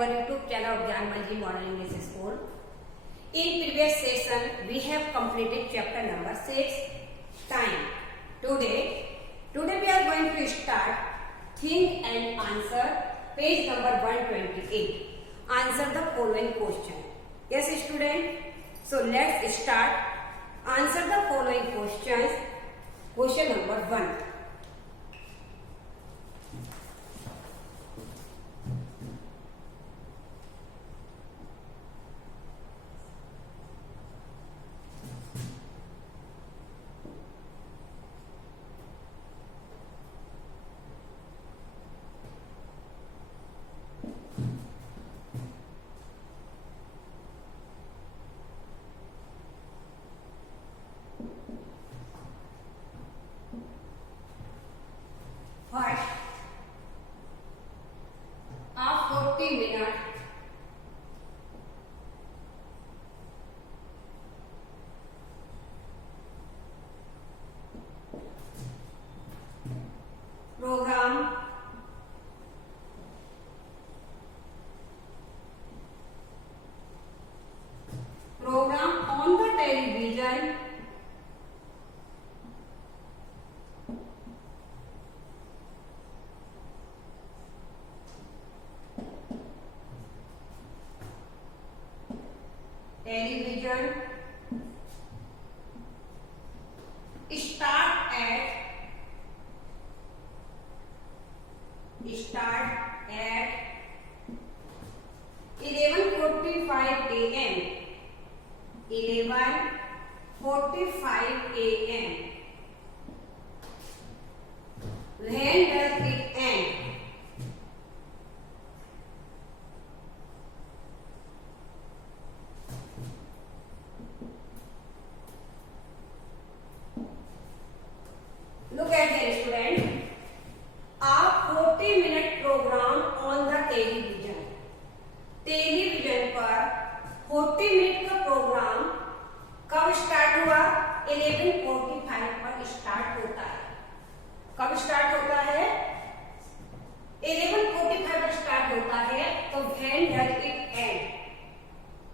our YouTube channel of Gyanmalji Model English School. In previous session, we have completed chapter number 6, Time. Today we are going to start Think and Answer, page number 128. Answer the following question. Yes, student. So let's start. Answer the following questions. Question number 1. First, a 40-minute program on the television start at 11:45 a.m. 11:45 a.m. When does it end? Look at here, student. A 40-minute program on the television. Television पर 40 minute का programme कब start हुआ? 11:45 पर start होता है. कब start होता है? 11:45 पर स्टार्ट होता है. तो when does it end?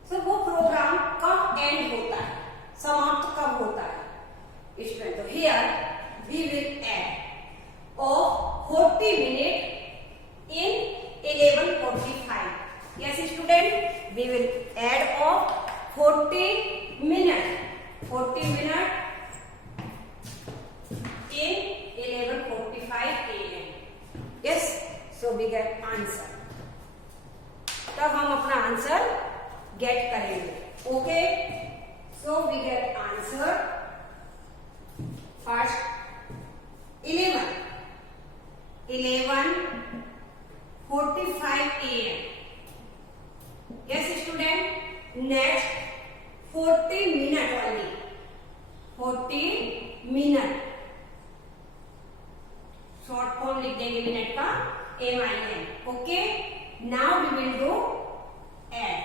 So वो प्रोग्राम कब एंड होता है, समाप्त कब होता है? इसमें तो here we will add of 40 minutes in 11:45. Yes, student, we will add of 40 minutes. 40 minutes in 11:45 a.m. Yes, so we get answer. तब हम अपना आंसर गेट करेंगे. Okay, so we get answer. First 11:45 a.m. Yes, student. Next 40 minute only. 40 minute. Short form लिख देंगे minute का MIN. Okay. Now we will do add.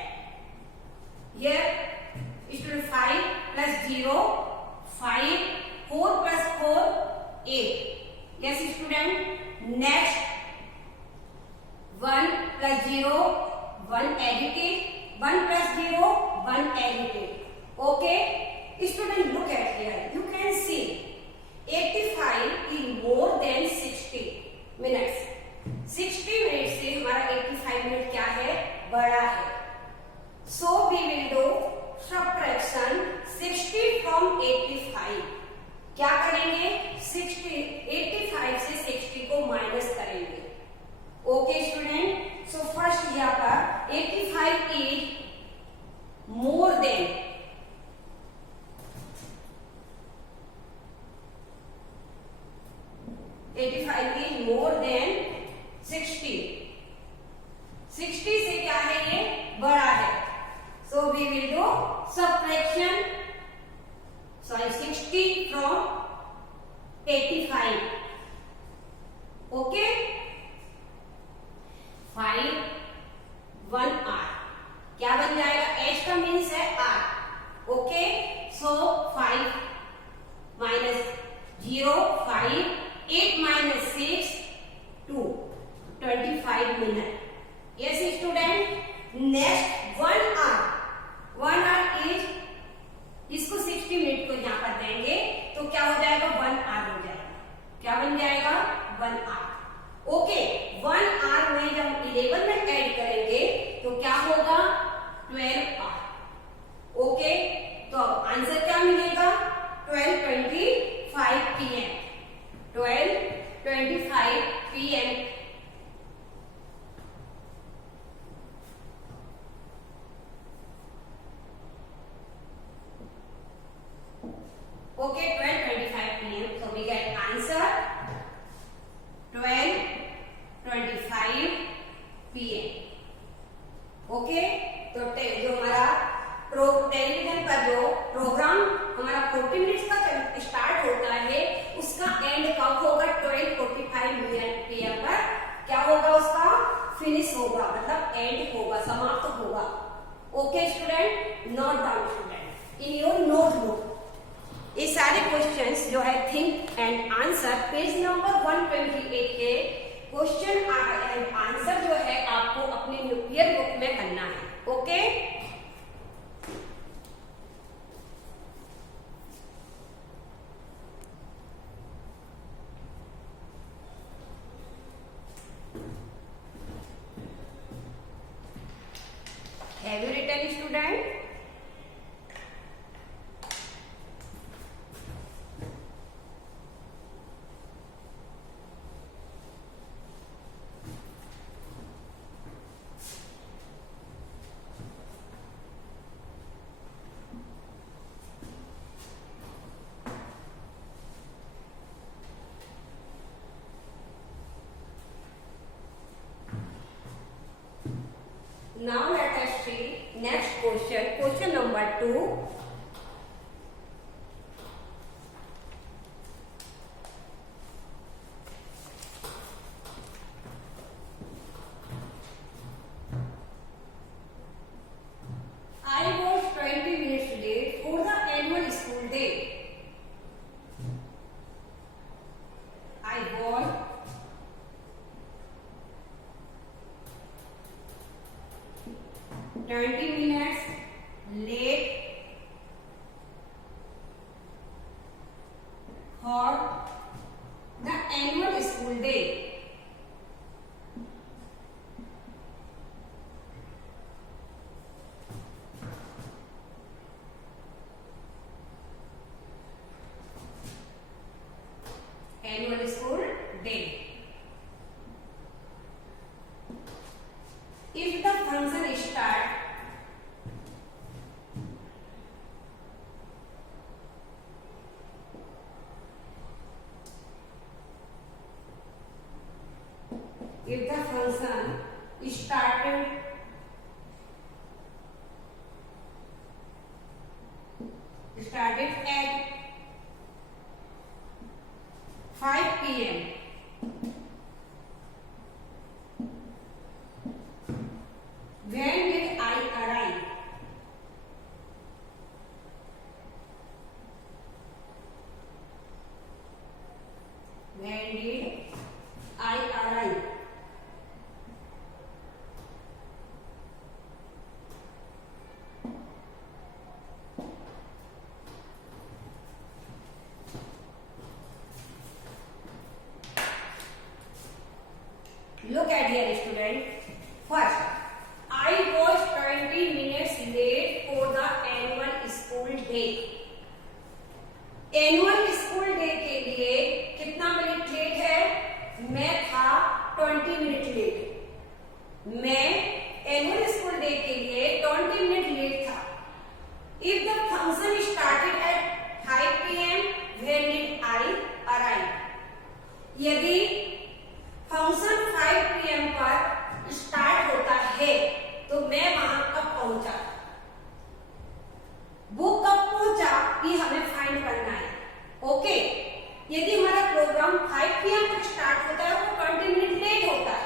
Here student 5 plus 0 5 4 plus 4 8. Yes, student. Next 1 plus 0 1 additive. 1 plus 0 1 additive. Okay, student, look at here. You can see 85 is more than 60 minutes. 60 minutes से हमारा 85 minute क्या है? बड़ा है. So we will do subtraction 60 from 85. क्या करेंगे? 85 से 60 को माइनस करेंगे. Okay student. सो फर्स्ट यहाँ पर 85 इज मोर देन 60. 60 से क्या है? ये बड़ा है. So we will do subtraction. Sorry 60 from 85. Okay. 5 1 R. क्या बन जाएगा? H का मीन्स है R. ओके. सो 5 minus 0 5 8 minus 6 2 25 minutes. Yes, student. क्या हो जाएगा 1 आवर हो जाएगा। क्या बन जाएगा 1 आवर। ओके 1 आवर में जब 11 में ऐड करेंगे तो क्या होगा 12 आवर। ओके तो अब आंसर क्या मिलेगा 12:25 PM 12:25 PM। Okay, 12:25 PM. So we get answer 12:25 PM. Okay, तो जो हमारा टेलीविजन का जो प्रोग्राम हमारा 40 मिनट्स का स्टार्ट होता है उसका एंड कब होगा 12:45 PM पर क्या होगा उसका फिनिश होगा, मतलब एंड होगा, समाप्त होगा। Okay student, note down student in your notebook ये सारे क्वेश्चंस जो है think and answer page number 128 के क्वेश्चन एंड आंसर जो है आपको अपने ईयर बुक में करना है। Okay have you written student? Now let us see next question. Question number 2. I was 20 minutes late for the annual school day. I was 20 minutes late for the annual school day. Annual school day. If the function start started at 5 PM. When did I arrive? When did I arrive? Look at here, student. First, I was 20 minutes late for the annual school day. Annual school day के लिए कितना minute late है? मैं था 20 minute late. मैं annual school day के लिए 20 minute late था। If the function started at 5 PM, when did I arrive? यदि फंक्शन 5 PM पर स्टार्ट होता है तो मैं वहां कब पहुंचा? वो कब पहुंचा ये हमें फाइंड करना है। ओके, यदि हमारा प्रोग्राम 5 PM पर स्टार्ट होता है वो 20 मिनट लेट होता है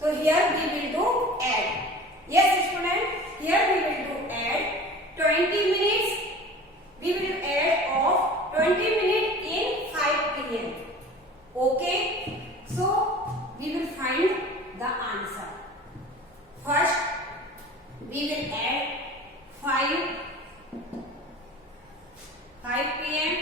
तो here we will do add. Yes student, here we will do add 20 minutes. We will add of 20 minute in 5 PM. Okay, so we will find the answer. First we will add 5 PM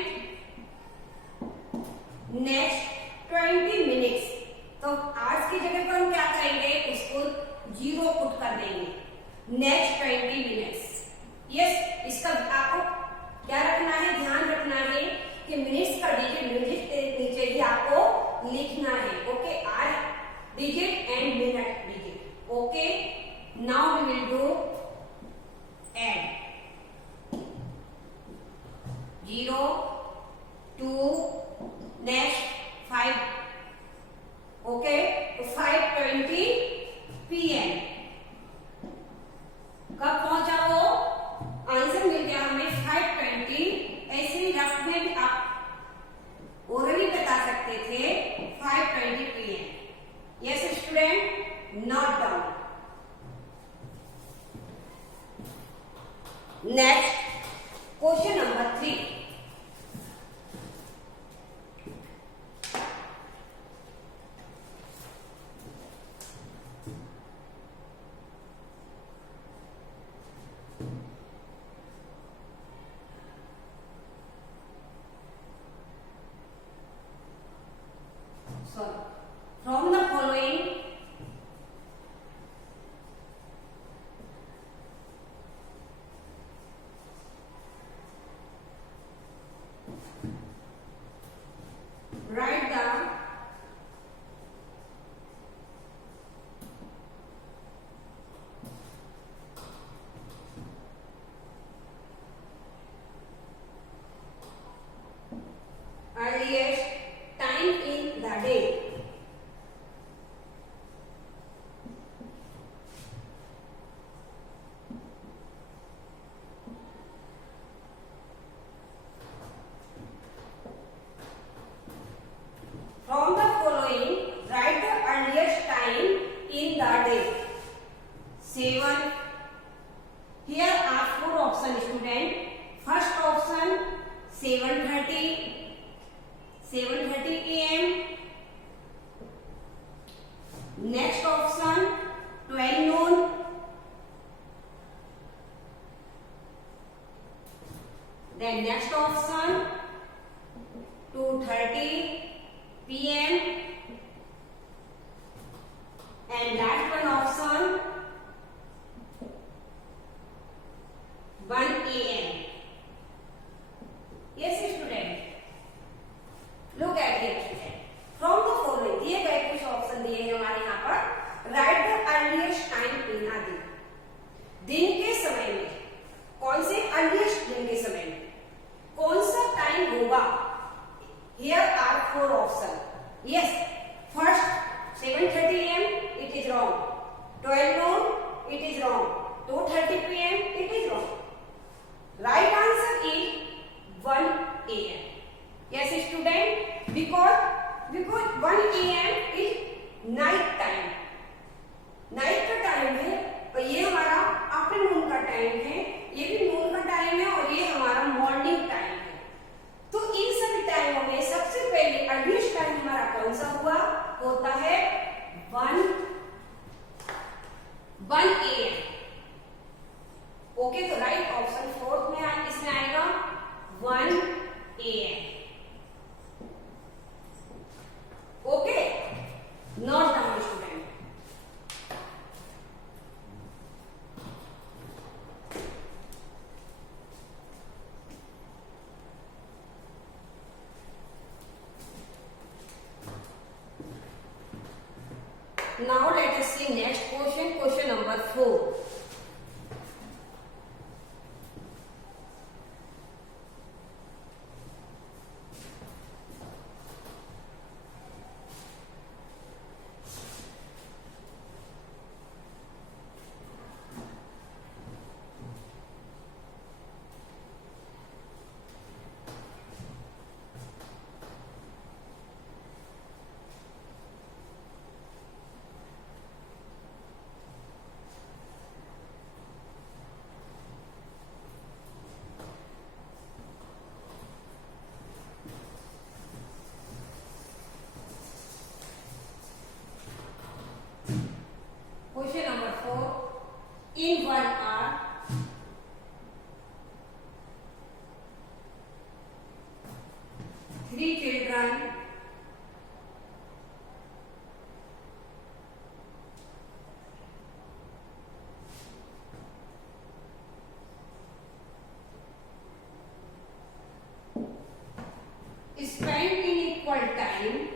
sorry, from the following write the earliest time in the day. From the following, write the earliest time in the day. 7. Here are 4 options, student. First option 7:30 a.m. Next option 12 noon. Then next option 2:30 p.m. and last one option 1 a.m. Yes student, look at here student. From the following दिए गए कुछ option दिए हैं हमारे यहाँ पर. Right the earliest time in a day. दिन के समय में कौन से अर्लीस्ट दिन के समय में कौन सा टाइम होगा. Here are 4 options. Yes, first 7:30 a.m. it is wrong. 12 noon it is wrong. 2:30 p.m. it is wrong. Right answer is 1 a.m. Yes student, because 1 a.m. is night time. Night का time है और ये हमारा afternoon का time है, ये भी नून का टाइम है और ये हमारा मॉर्निंग टाइम है. तो इन सभी टाइमों में सबसे पहले अर्लीस्ट टाइम हमारा कौन सा हुआ होता है 1 a.m. ओके, तो राइट ऑप्शन फोर्थ में इसमें आएगा 1 a.m. Okay, note down student. Now let us see next question, question number 4. Question number 4. In 1 hour, three children spend in equal time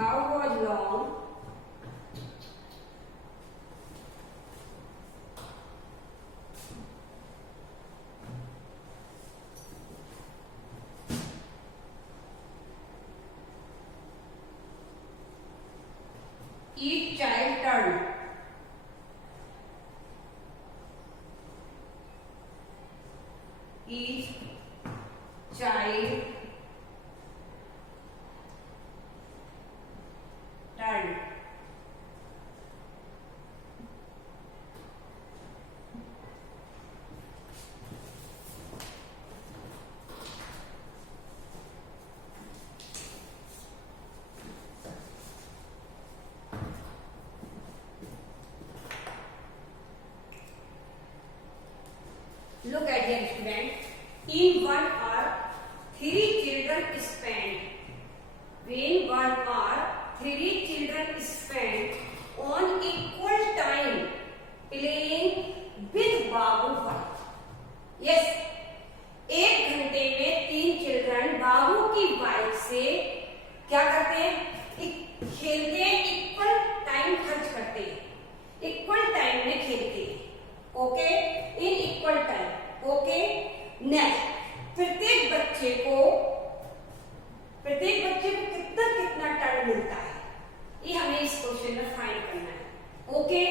How was long each child turned? Each child turned. Look at here, student. In 1 hour, 3 children spent. In 1 hour, 3 children spent on equal time playing with Babu bike. Yes, 1 घंटे में 3 children बाबू की bike से क्या करते हैं? खेलते हैं, equal time खर्च करते हैं, इक्वल टाइम में खेलते हैं. Okay, in equal time. Okay, next, प्रत्येक बच्चे को कितना कितना टर्न मिलता है, ये हमें इस क्वेश्चन में फाइंड करना है. ओके,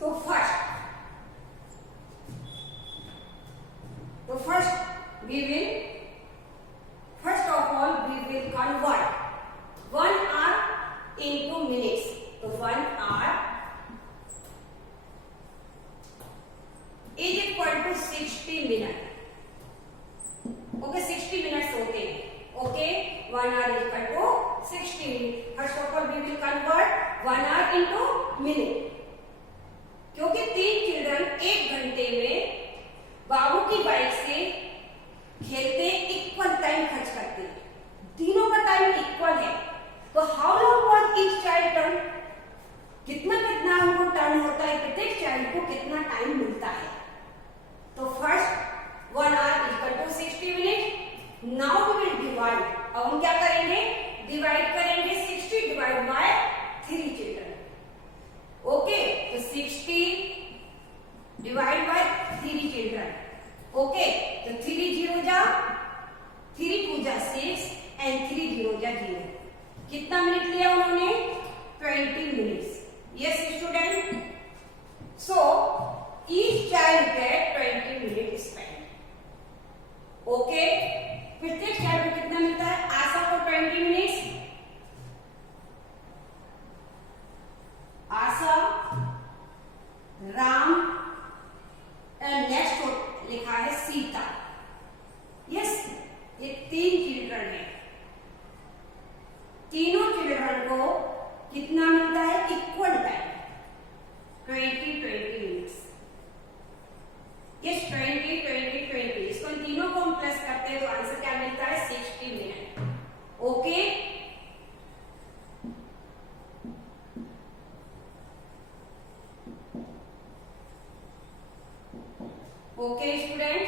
तो first first of all we will convert 1 hour into minutes. तो 1 hour is equal to 60 minutes. Okay, 60 minutes होते हैं. Okay, 1 hour is equal to 60 minutes. First of all we will convert 1 hour into minute. क्योंकि 3 children 1 घंटे में बाबू की bike से खेलते, equal time खर्च करते, तीनों का टाइम इक्वल है. तो how long was each child turn? कितना कितना उनको टर्न होता है, प्रत्येक चाइल्ड को कितना टाइम मिलता है. तो first 1 hour equal to 60 minute. Now we will divide. अब हम क्या करेंगे? डिवाइड करेंगे 60 डिवाइड बाय 3 चिल्ड्रन. ओके, तो 60 डिवाइड बाय 3 चिल्ड्रन. ओके, तो 3 0 जा 3 2 जा 6 एंड 3 0 जा 0. कितना मिनट लिया उन्होंने? 20 minutes. Yes student. So each child gate 20 minute spend. Okay, प्रत्येक चाइल्ड को कितना मिलता है? आशा को 20 minutes. Asha, Ram and next लिखा है सीता. यस, ये 3 चिल्ड्रन है. तीनों चिल्ड्रन को कितना मिलता है? Equal time 20 minutes. यस, 20. इसको तीनों को हम प्लस करते हैं तो आंसर क्या मिलता है? 60 minute. Okay, okay student,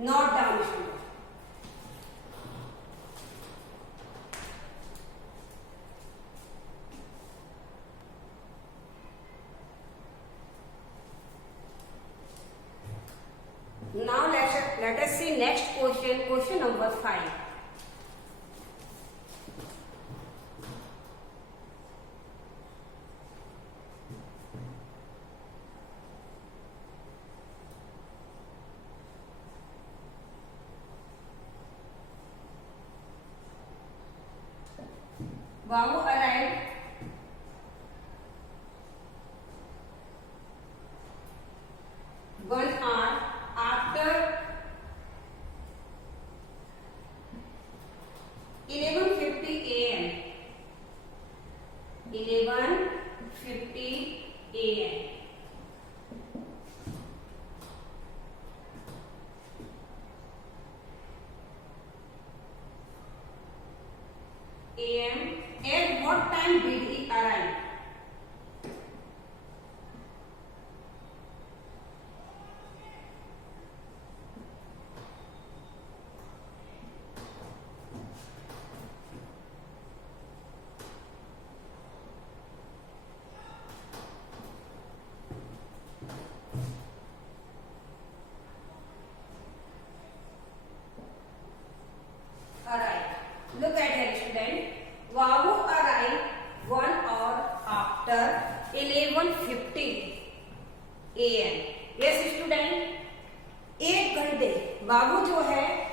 note down student. Now let us see next question number 5. Babu arrived one hour after 11:50 a.m. 11:50 a.m. At what time did he arrive?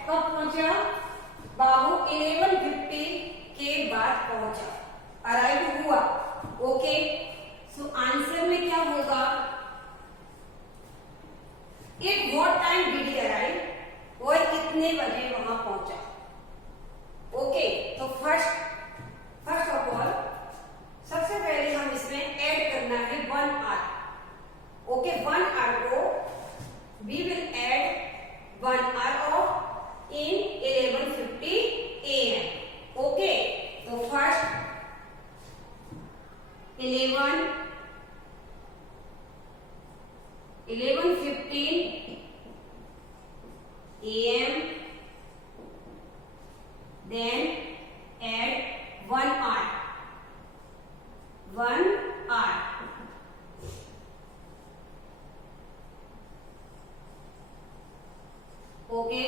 कब पहुंचा बाबू 11:50 के बाद पहुंचा, अराइव हुआ। ओके, सो आंसर में क्या होगा, at what time did he arrive, वो कितने बजे वहां पहुंचा। ओके, तो फर्स्ट ऑफ ऑल सबसे पहले हम इसमें ऐड करना है 1 आवर। ओके, 1 आवर को we will add 1 hour of in 11:50 AM. Okay, तो first 11:15 AM, then add 1 hour, 1 hour. Okay,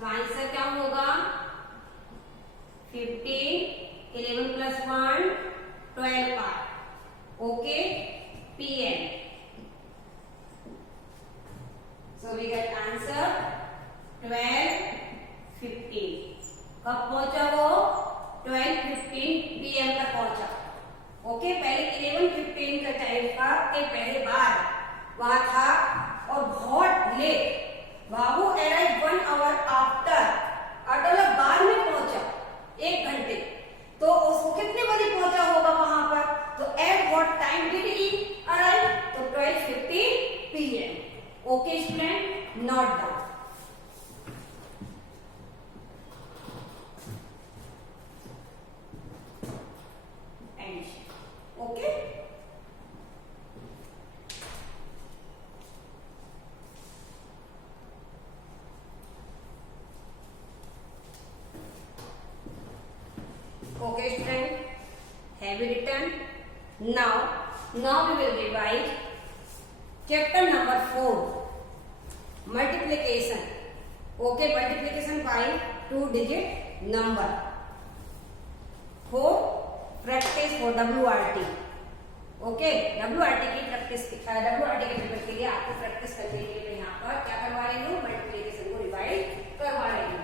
तो आंसर क्या होगा 15, 11 plus 1 12 hour. Okay, PM. So we get answer 12:15. कब पहुंचा वो 12:15 PM तक पहुंचा। ओके, पहले 11:15 का टाइम था के पहले बार वहां था और बहुत लेट, बाबू अराइव 1 आवर आफ्टर, अटल बाद में पहुंचा 1 घंटे, तो उसको कितने बजे पहुंचा होगा वहां पर, तो at what time did he arrive, तो 12:50 PM. Okay student, note down. Okay, okay student, have you written? Now we will revise chapter number 4, multiplication. Okay, multiplication by 2-digit number. For practice for WRT. Okay, WRT की practice, WRT के paper के लिए आपको practice करने के लिए यहाँ पर क्या करवा रही हूँ, मल्टीप्लिकेशन को रिवाइज करवा रही हूँ।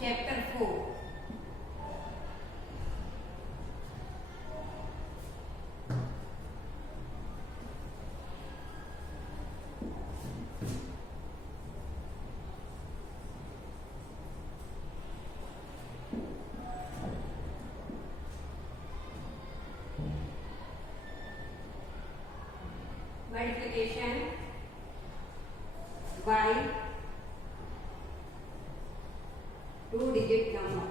Chapter 4. Multiplication by 2-digit number.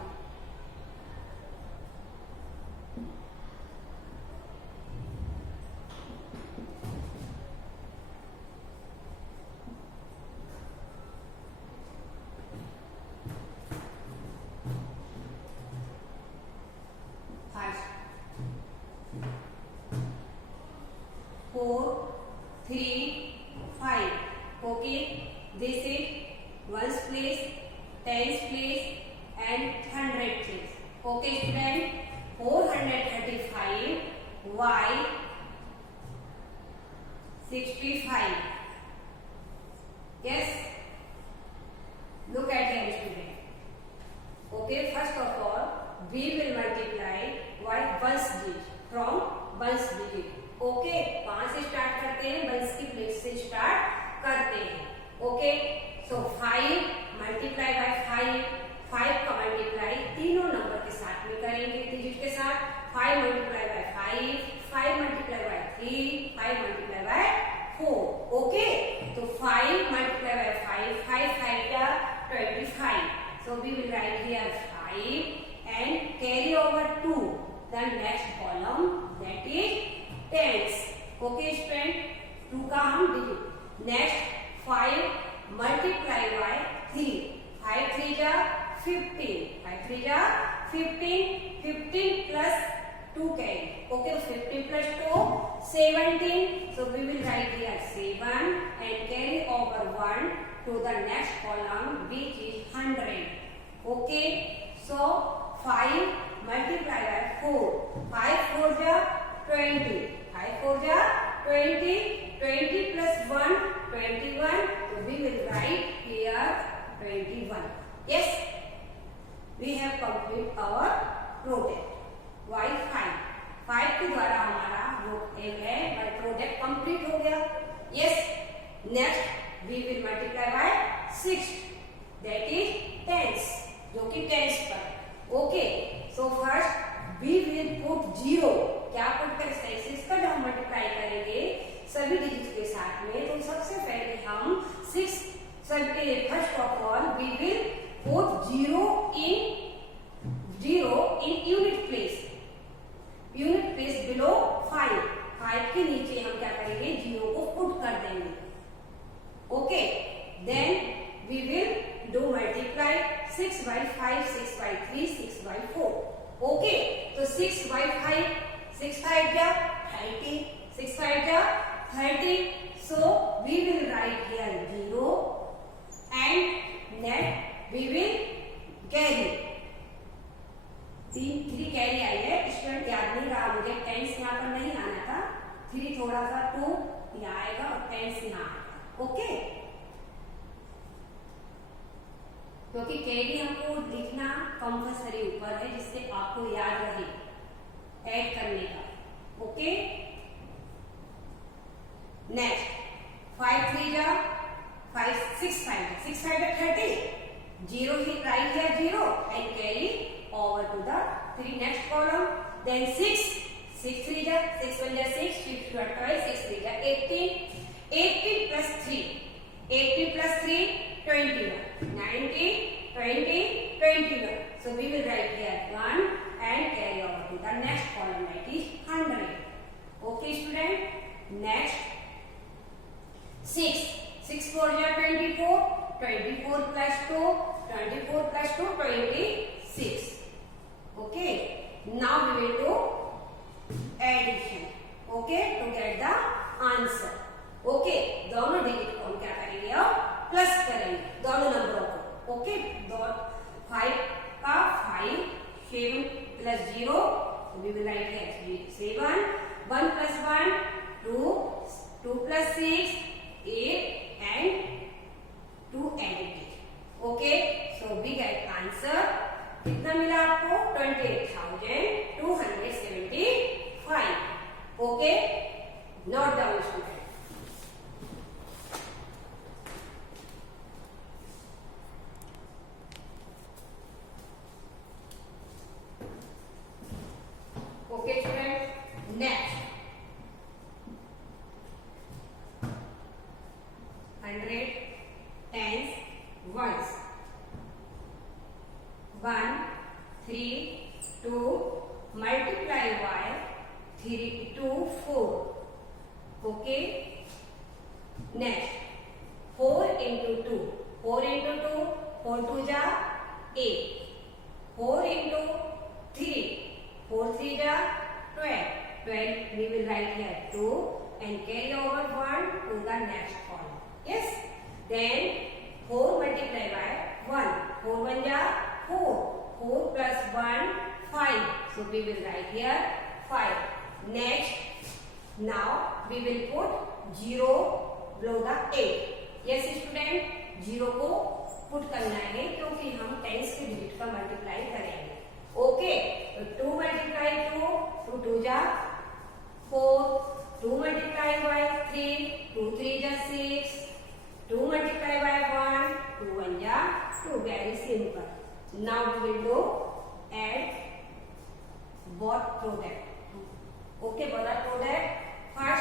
First 4, 3, 5. Okay, this is ones place, tens place and 100 place. Okay student, 435 y 65. Yes, look at here student. Okay, first of all we will multiply y ones digit from ones digit. Okay, 5 से start करते हैं, once की place से start करते हैं। Okay, so 5 multiply by 5 का multiply तीनों number के साथ में करेंगे, डिजिट के साथ। 5 multiply by 5 multiply by 3, 5 multiplied by 4. Okay, so 5 multiplied by 5, 5 5 ya 25. So we will write here 5 and carry over 2 the next column, that is tens. Okay student, 2 का हम डिजिट. नेक्स्ट 5 मल्टीप्लाई बाय 3, 5 3 जा 15, 5 3 जा 15, 15 plus 2 carry. Okay, 15 plus 2 17. So we will write here 7 and carry over 1 to the next column, which is 100. Okay, so 5 multiply by 4, 5 4 ja 20, 5 4 ja 20, 20 plus 1 21. So we will write here 21. Yes, we have complete our project. Why 5? 5 के द्वारा हमारा जो है project complete हो गया. Yes, next we will multiply by 6, that is tens, जो कि tens पर. Okay, so first we will put 0. क्या पुट कर सकते, इसका जब हम मल्टीप्लाई करेंगे सभी डिजिट के साथ में, तो सबसे पहले हम 6 सबके first of all we will put 0 in unit place. Unit place below 5. 5 के नीचे हम क्या करेंगे, 0 को पुट कर देंगे. Okay, then we will do multiply 6 by 5, 6 by 3, 6 by 4. Okay, तो 6 by 5, 6 5 जा 30, 6 5 जा 30. So we will write here 0 and next we will carry. 3 carry आई है. स्टूडेंट याद नहीं रहा मुझे, टेंस यहाँ पर नहीं आना था. 3 थोड़ा सा 2 यहाँ आएगा और टेंस यहाँ आएगा. ओके, क्योंकि कैरी हमको लिखना कंपल्सरी ऊपर है, जिससे आपको याद रहे ऐड करने का. ओके, नेक्स्ट 5 3 जा 5, 6 5, 6 5 30. 0 ही राइट है 0 and carry over to the 3 next column. Then 6 3 ja 6 1 ja 6, 6 2 12, 6 3 ja 18, 18 plus 3, 18 plus 3 21, 19 20 21. So we will write here 1 and carry over to the next column, that is 100. Okay student, next 6 4 ja 24, 24 plus 2, 24 plus 2 26. Okay, now we will do addition. Okay, to get the answer. Okay, दोनों digit को हम क्या करेंगे, अब plus करेंगे दोनों नंबरों को. ओके, 5 का 5, 7 plus 0, we will write here 7, 1 plus 1 2, 2 plus 6 8 and 2 added. Okay, so we get answer. कितना मिला आपको, 28,275. Okay, note down student. Okay student, next 100 tens ones. 1 3 2 multiply by 3 2 4. Okay, next 4 into 2, 4 into 2, 4 2 ja 8, 4 into 3, 4 3 ja 12, 12 we will write here 2 and carry over 1 to the next column. Yes, then 4 multiply by 1, 4 1 ja 4, 4 plus 1 5. So we will write here 5. Next, now we will put 0 below the 8. Yes student, 0 को put करना है क्योंकि हम tense के digit का multiply करेंगे. Okay, तो 2 multiply 2, 2 2 जा 4, 2 multiply by 3, 2 3 जा 6, 2 multiply by 1, 2 1 ja 2. Very simple. Now we will do add both product. Okay, both product. First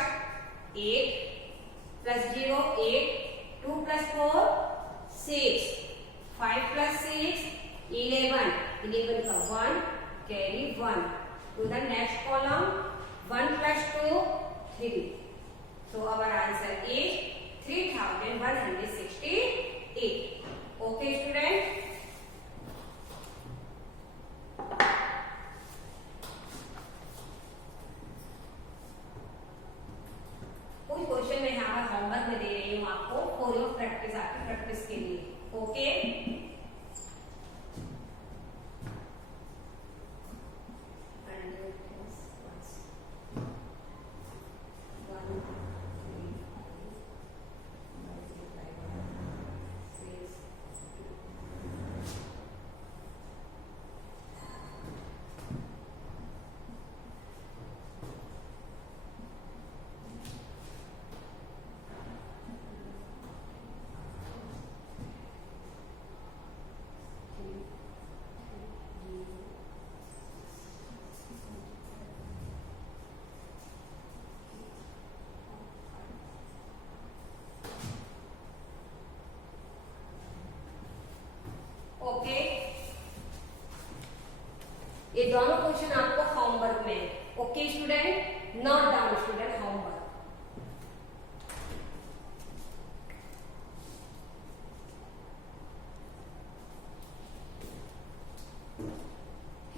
3. So our answer is 3168. Okay student. कोई क्वेश्चन मैं यहाँ पर होमवर्क में दे रही हूँ आपको फॉर योर प्रैक्टिस, आपकी प्रैक्टिस के लिए. Okay okay. ये दोनों क्वेश्चन आपको होमवर्क में. Okay student, note down student homework.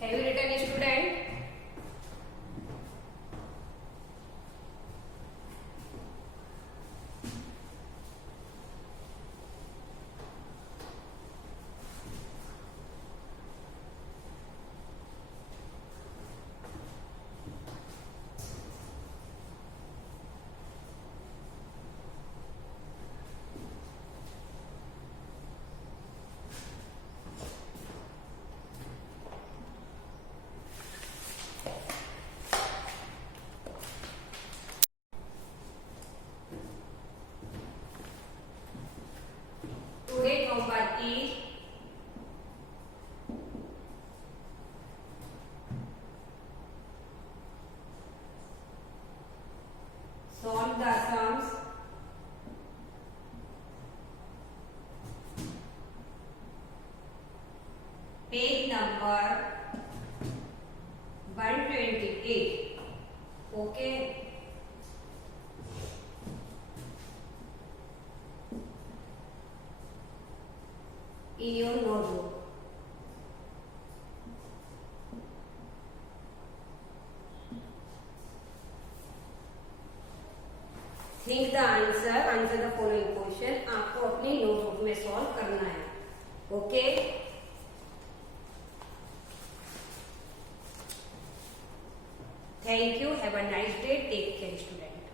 Have you written student? Today homework is solve the sums page number 128. Okay. In your notebook. Think the answer the following question. आपको अपनी notebook में solve करना है. Okay. Thank you. Have a nice day. Take care, student.